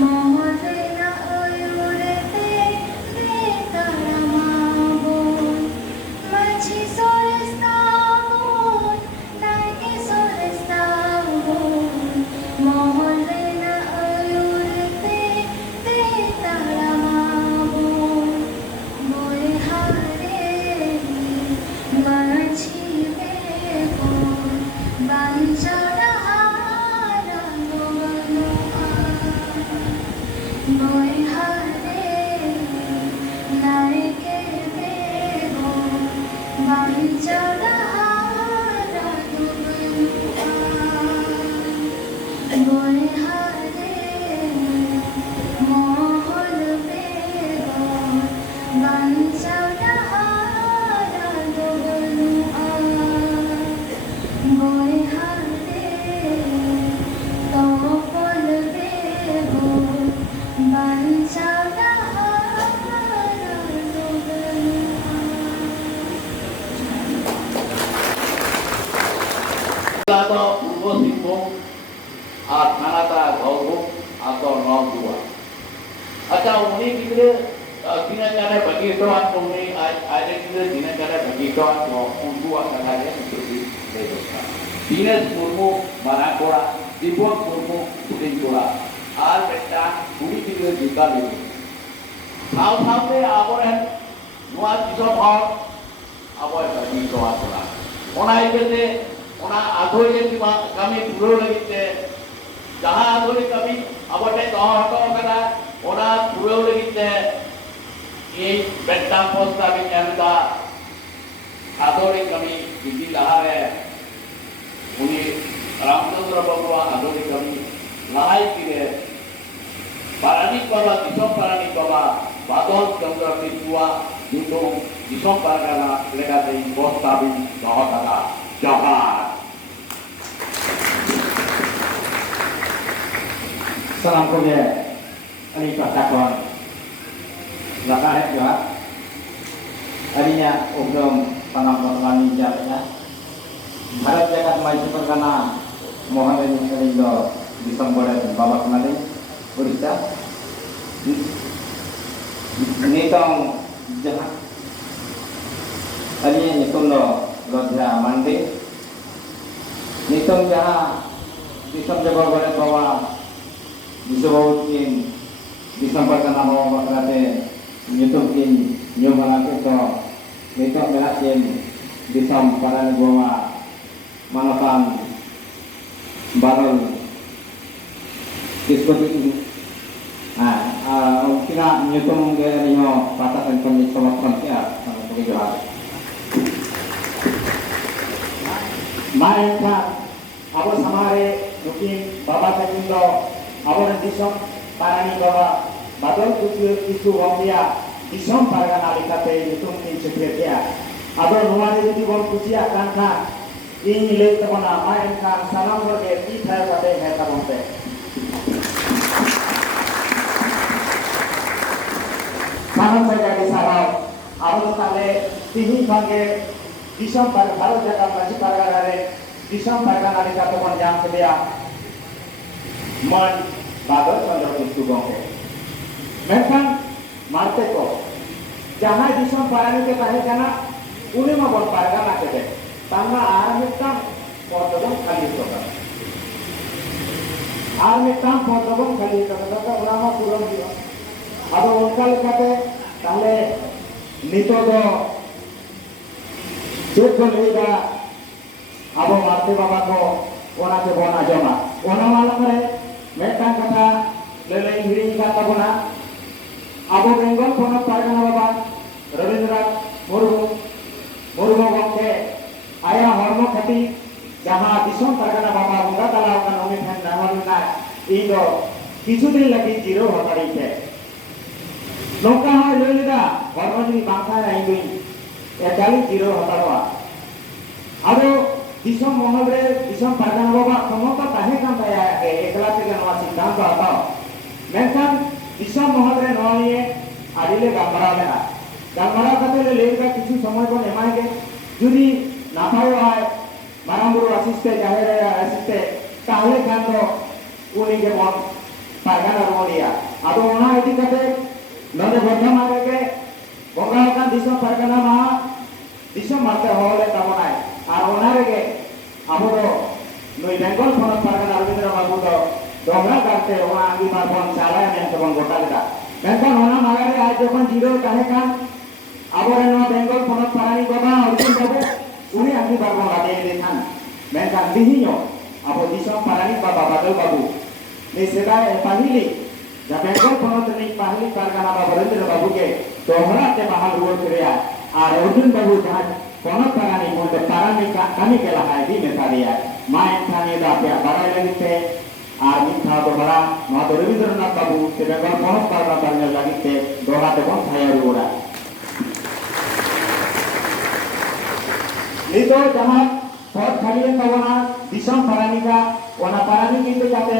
Mohon rena oyurete अच्छा उन्हीं गिरे दिना जाने बगी तो आप उन्हीं आज गिरे दिना जाने बगी तो आप उनको आकर आए उनकी ले जाता दिनेश मुर्मू मनाकोड़ा दीपक मुर्मू पुलिंगकोड़ा आल बेटा उन्हीं गिरे जीता ले थाव से आबोरे नुआ किसो भाव आबोरे बगी तो आकोड़ा ओना इकते ओना आधोरे की कमी पूरा लगी थे जहाँ आधोरे कमी आबोरे तो हटो करा ओना पूरा लगी थे ये बेटा पोस्टा भी कहता आधोरे कमी किसी लहारे उन्हें रामचंद्र बाबू आधोरे कमी लहाई किरे पारानी बाबा दिसोम पारानी बाबा बादल चंद्र पिछुआ जुटो दिसोम पारगाना लेगाते पोस्टा भी दहता जहार salam punya ini katakan langkah juga harinya umum panang-panang ninjanya Bharat jagat maju perkana Muhammad Indo disambolkan babak kembali berita ini tong jahat harinya nyetun lo lodha mandi nyetun jahat disambolkan bahwa disebutkin disampaikan nama makrate nyutukin nyumalake to itu melakin disampaikan bahwa manakan barang diskusi kira nyutung ke nyo patakan komit sama konsia sama kebijakan mereka apa samare mungkin bapak Indo Abu Disom parani bawa badal kucu isu wamia Disom paragan alikate yutung in secretia Abu nuari di bon kucia kanka ini le temana main kan salam berke kita kate heta bonte salam saja di sarau Abu kale tihi bangge Disom paragan jaga masih paragan are Disom paragan alikate bon jam sedia मन बादल चंद्र पिछू गंगे मेखान मारते को जहाँ दिसम पारानी के ताहे जाना उन्हें में बन पारगा ना के तांगा आर्मिकता पौधों खाली होगा आर्मिकता पौधों खाली होगा तो उन्हें में पूरा दिया अब उनका लिखाते ताले नितो दो चेक को लेगा अब मारते बाबा को ओना के बोना जमा ओना वाला करे Metang kata lelai hiring kata guna Abu Bengal ponok pargana baba Rabindranath Murmu gomke aya hormo khati jaha disom pargana baba bunga tala kan nomi phan namaruna indo kichu din lagi zero hotari the noka ha lelida hormo ni bangsa ai duin ekali zero hotarwa ado दिसम मोहल्ले दिसम पारगाना बाबा समोता ताहे kan daya ekla থেকে নয়া সিদ্ধান্ত আতাও মেনখান দিসম মোহল্লে নয়ে আদিলে গামরা কাতে লেগা কিছু সময় কোন এমাইকে যদি না পাও হয় মারামবুরু আসিস্তে জাহেরে আসিস্তে তাহলে খান তো উনিকে মন পারগানা রোলিয়া আদো ওনা এটি কাতে নদে বর্ধমান আগে বঙ্গা কান দিসম পারগানা মা দিসম মারতে হলে কামনায় আর ওনারে আমরা নই বেঙ্গল ফোন পারগানা রবীন্দ্র বাবু তো ডোগরা করতে ওনা আগে মারবন চালায় আমি তখন গোটালটা মেনখান ওনা মাগারে আজ যখন জিরো কাহে কান আবরে নো বেঙ্গল ফোন পারানি বাবা অর্জুন বাবু উনি আগে মারবন লাগে দেখান মেনখান দিহিনো আবো দিসম পারানি বাবা বাদল বাবু নে সেটা পাহিলি बेंगल पनत रिक पाहली पारगाना बाबा रविंद्र बाबू के दोहरा ते बहाल रुआर करिया और अर्जुन बाबू जहां पनत पारानी बोलते पारानी का कमी के लहाय दी मेता दिया मा एनखानी दा पे बाराय लगिते और मिठा दोहरा मा रविंद्रनाथ बाबू से बेंगल पनत पारगा करने लगिते दोहरा ते बन थाया रुरा नितो जहां पद खाली तबना दिसम पारानिका ओना पारानी किंतु जाते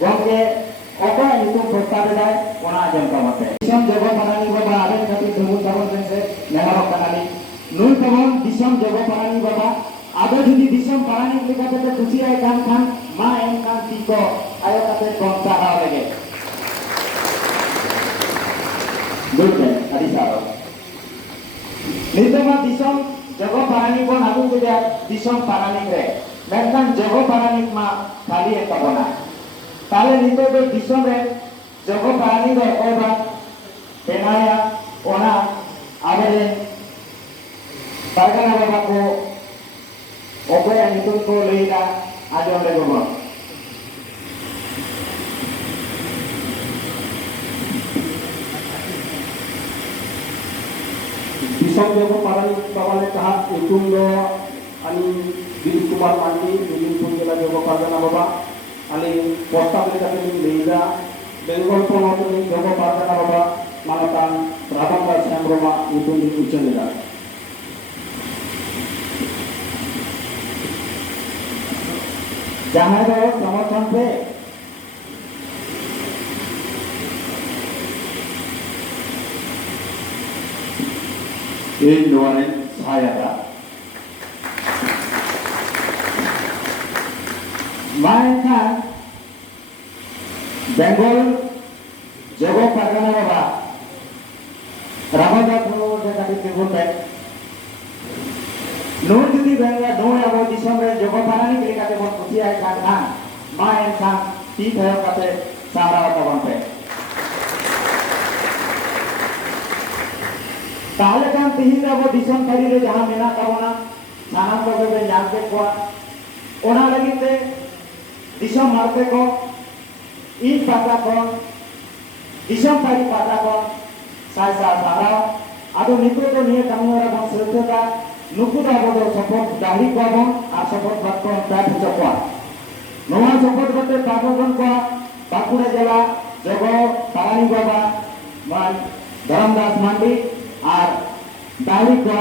गंगे ओका नितुम प्रस्ताव जाय ओना जनता मते दिसम जगह पारानी बाबा आबे खातिर धुमु सावन से नेहारो कनाली नुन तबन दिसम जगह पारानी बाबा आबे जुदी दिसम पारानी लेकाते तो खुशी आय कान खान मा एम कान तीको आयो काते गंता हा लगे दुटे अदिसारो नितमा दिसम जगह पारानी को नागु के दिसम पारानी रे मेनखान जगह पारानी मा खाली तबना ताले नितो दो दिसम रे जगह पारानी रे ओबा पेनाया ओना आबे पारगाना बाबा को ओबे नितो को लेला आजो ले गो दिसम जगह पारानी बाबा ने कहा इतुम दो अनि दिलीप कुमार मांडी मिदनापुर जिला जगह पारगाना बाबा अनि प्रस्ताव लेकाते लेला बेंगल पनत नि जगह पारगाना बाबा मानतान रामदास हेम्ब्रमा इतुम दी उचलेला जहां रो समर्थन पे इन दोने सहायता मायका बेंगल जगह पारगाना बाबा रामदास को देखा के बोलते नो जुदी बेंगल नो अब दिसम रे जगह पारानी के लेकाते बहुत खुशी आय खान खान मा एनखान ती भयो काते सामरा तबन पे ताले कान तिहिन अब दिसम थरी रे जहां मेना तबना सानाम को बे जान के को ओना लगिते दिसम मारते को इन पाता को दिसम थारी पाता को साय सा सारा आदो नितो तो निये कामरा बन सरतेता नुकु दा बदो सपोर्ट दाही को बन आ सपोर्ट बात को ता चकवा नोवा सपोर्ट बते पागोगन को बाकुड़ा जिला जगह पारानी बाबा मान धरमदास मांडी और दाही को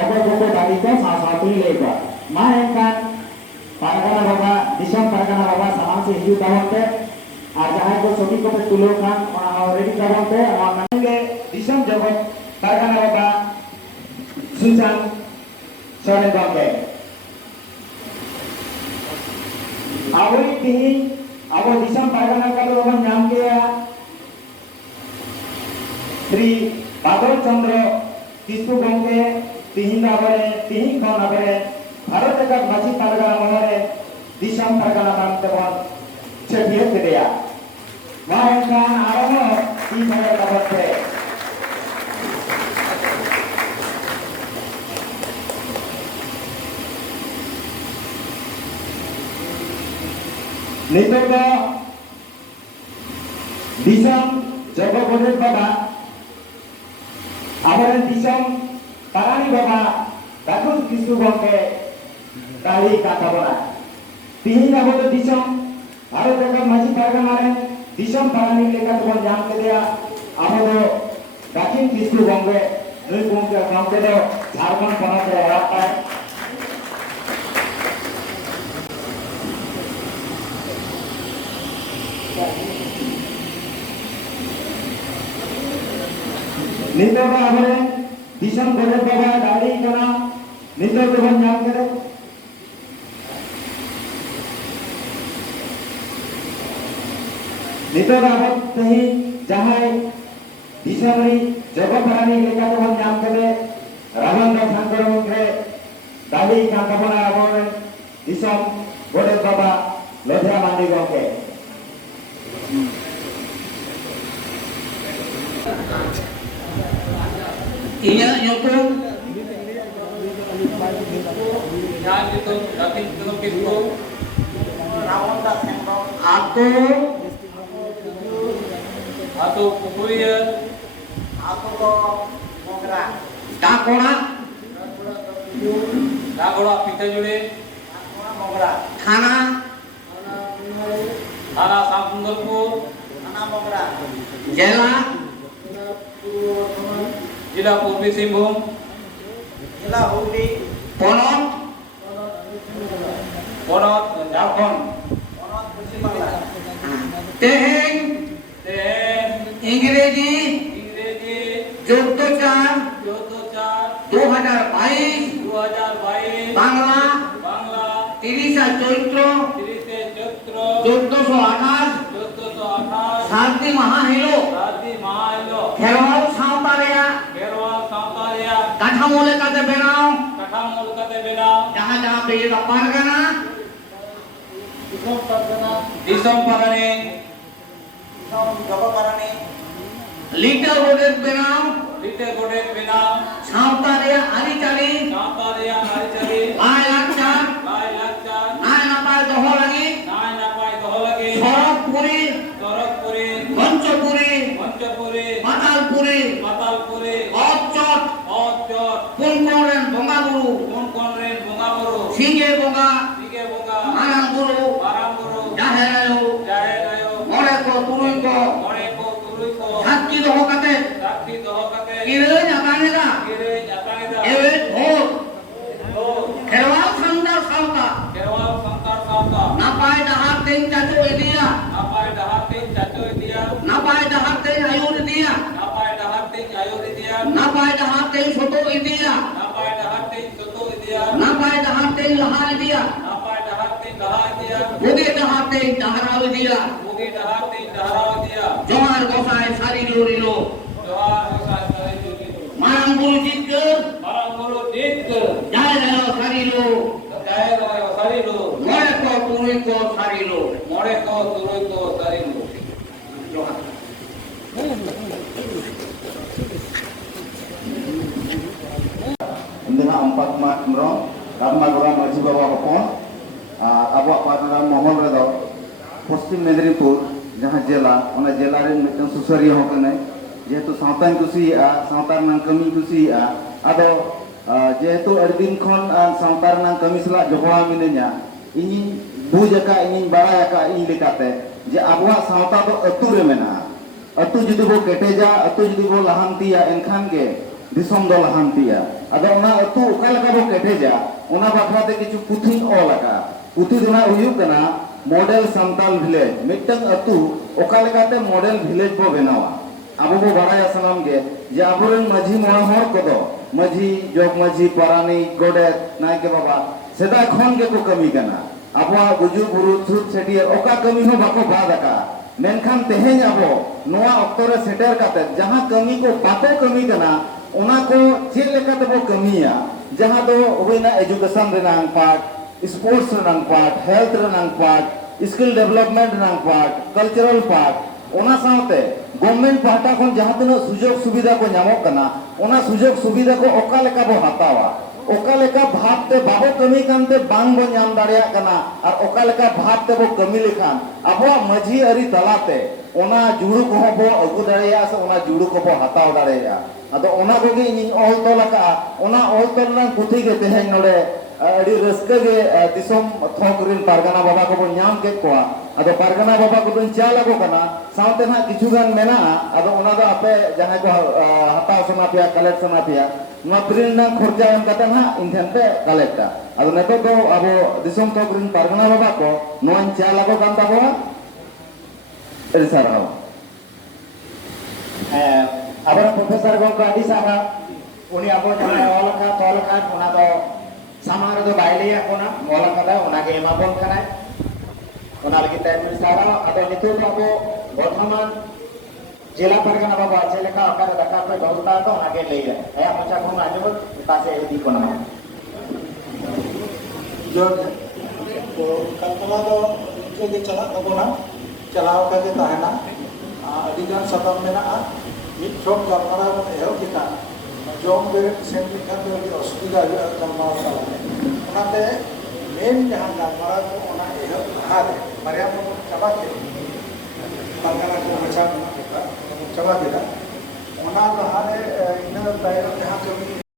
ओबो दाही को साथी लेगा मा एनखान पारगाना बाबा दिसम पारगाना बाबा समाज से हिजू दावते और जहां को सभी को पे तुलो खान ओना रेडी दावते और नंगे दिसम जगह पारगाना बाबा सुजान सोरे गंगे आवरी तिही अब दिसम पारगाना का लोगन नाम के श्री बादल चंद्र किस्तु गंगे तिही नाबरे तिही खन नाबरे भारत का माची पारगाना मोहरे दिसम पारगाना मानते बन चेपिए तेरिया वहां एनखान आरो ती भरे तबते नितो दिसम जगह बोले बाबा आबरे दिसम पारानी बाबा दाकुस किसु गंगे दाही काटा बना तीन अब तो दिसम भारत का माजी पारगाना रे दिसम पारानी लेका तो जान के दिया अब तो दाकिन किसु गंगे दुई गंगे गंगे दो झारखंड पनत रे हराता है नितो का हमारे दिसम गोरे बाबा दाढ़ी कना नितो को बन जान करे नितो का अब सही जहां दिसमरी जगह पारानी लेका तो बन जान करे रामदास हेम्ब्रम के दाढ़ी का कबना अब दिसम गोरे बाबा लोधिया मांडी Gange Inya nyokong yang itu dating dalam pintu Ramdas Hembrom aku Atau Pupuya, Aku ko Mogra. Dakora. Dagoda Pitajuri, Dakora Mogra. Thana. Thana Samsundarpur, Thana Mogra. Jela. Jila Purbi Simbhum, Jela Hubli. Ponot. Ponot Jharkhand, Ponot Paschim Bangla. Teheng इंग्रेजी इंग्रेजी 14/4/2022 2022 Bangla Bangla 30 Chaitra 30 Chaitra 1428 सातटी महाहिलो राति महाइलो खेरवाल सावता रेया केरवा सावतारिया काठामो लेकाते बेनाव कथा मुलकते बेनाव जहाँ-जहाँ पे ये पारगना दिसम परने Jaba Parani. Litre रोडेट बेनाव लिटे गोडे बेनाव सावता रेया आरिचाली सावतारिया आरिचरी आय लाचार लाई लाचार आय नापाय दोहो लगी नाय नापाय दहलगे सरकपुरी तरकपुरी पंचपुरी पंचपुरी पातालपुरी पातालपुरी অচট অচট কোনকরেন বঙ্গাবুরু কোন কোন রে বঙ্গাবুরু সিংহে বঙ্গা দিকে বঙ্গা মারাঙ্গুরু মারামগুরু জাহেরায়ু জাহেরায়ু মরে কো তুরুই কো মরে কো তুরুই কো সাক্ষী দহ কাতে সাক্ষী দহকাতে কিরে জাপানেদা গিরে জাপানিদা এবে ভোট ও খেরওয়াল সান্দার সাউতা কেরওয়াল সন্তার সাউতা নাপায় ডাহার তেন চাচো এদিয়া নাপায় ডাহাতে চাচো দিয়া নাপায় ডাহার তেন আয়ুর দিয়া নাপায় ডাহাতে আয়োরি দিয়া নাপায় ডাহার তেন ছোট এদিয়া নাপায় ডাহাতে ছোটো দিয়া নাপায় ডাহার তেন লাহা এদিয়া নাপায় ডাহাতে লাহা দিয়া বুগে ডাহার তেন ডাহারাও এদিয়া মুগি ডাহাতে ডাহারাও দিয়া জমার গোসায় সারি লড়িলো জোয়ার হোসাই সারি জুগি মারাঙ্গুরু জিতকর মারামগুরু জিত জাহেরায়ু সারিলো জাহেরায়ু সারিলো মরে কো তুরুই কো সারিলো মরে কো তুরুই কো সারিলো Dengan 4 Mac Merong, Karma Gora Maji Baba Hopon, Abuak Partner Mohol Redo, Postim Medripur, Jahan Jela, Ona Jela Rin Mekan Susari Hokane, Jetu Sautan Kusia, Sautan Nang Kami Kusia, Ado Jetu Erdin Kon and Sautan Nang Kami Selak Johwa Minenya, ini Bujaka ini Barayaka ini Lekate, Je Abuak Sautan to Ature Mena, Atu Judu Bo Keteja, Atu Judu Bo Lahantia, Enkan Ge, दिसम दो लहांतिया अदा उना अतु ओकालका बो केटेजा उना बाखराते किछु पुथि ओलाका पुथि दुना हुयु कना model Santal village meeting अतु ओकालकाते model village बो बेनावा आबो बो बाराया सनाम गे जे आबोरन माझी मोहा हर कोदो माझी जोग माझी परानी गोडे नायके बाबा सेदा खन गे को कमी कना आबो गुजु बुरु छुट छेटियर ओका कमी हो बाको बादका मेनखान तेहेन आबो नोआ अक्तरे सेटर काते जहां कमी को बातो कमी कना उना को चेक लेका तबो कमिया जहां दो होइना एजुकेशन रेनांग पार्ट स्पोर्ट्स रेनांग पार्ट हेल्थ रेनांग पार्ट स्किल डेवलपमेंट रेनांग पार्ट कल्चरल पार्ट उना साथे गवर्नमेंट पाहटा खन जहां तनो सुजोग सुविधा को ᱧᱟᱢᱚᱜ कना उना सुजोग सुविधा को ओका लेका बो हतावा ओका लेका भाव ते बाबो कमी कानते बांग बो ᱧᱟᱢ दाड़िया कना और ओका लेका भाव ते बो कमी लेखान अबो माझी अरी तलाते उना जुड़ू को बो अगु दाड़िया से उना जुड़ू को बो हताव दाड़िया अदो ओना कोगे इन ऑल तोलका ओना ऑल तोलना पुथि गे तेहेन नोडे अडी रस्के गे दिसम थोकरिन पारगना बाबा को ᱧᱟᱢ के कोआ अदो पारगना बाबा को दुन चालागो कना साउते ना किछु गान मेना अदो ओना दो आपे जहां को हताव सना पिया कलेक्ट सना पिया ना प्रिंट ना खर्चा एम कते ना इनथेन पे कलेक्टा अदो नेतो तो अबो दिसम थोकरिन पारगना बाबा को नोन चालागो कान ताबो एरिसाराव अब प्रोफेसर को अभी सारा उन्हें अब जहाँ ओलका तोलका उना तो सामार तो बाइले कोना ओलका दा उना के एमाबोन कना उना लगी टाइम सारा अदो नितु तो अब वर्तमान जिला परगना बाबा चलेका आकार दका पे बहुता तो उना के ले है या मुचा को आजो पासे दी कोना जो तो कल्पना तो इनके चला तबोना चलाव करके ताहना अडिगान सतम मेना मिट छोट गलमारा बन एहो किता जोम बेरे सेंट का तो असुविधा है गलमारा वाला उनाते मेन जहां गलमारा को उना एहो हारे मर्यादा को चबा के परगना को बचा ᱪᱟᱵᱟ ᱠᱮᱫᱟ ᱚᱱᱟ ᱞᱟᱦᱟᱨᱮ ᱤᱱᱟᱹ ᱛᱟᱭᱚᱢ ᱡᱟᱦᱟᱸ ᱠᱟᱹᱢᱤ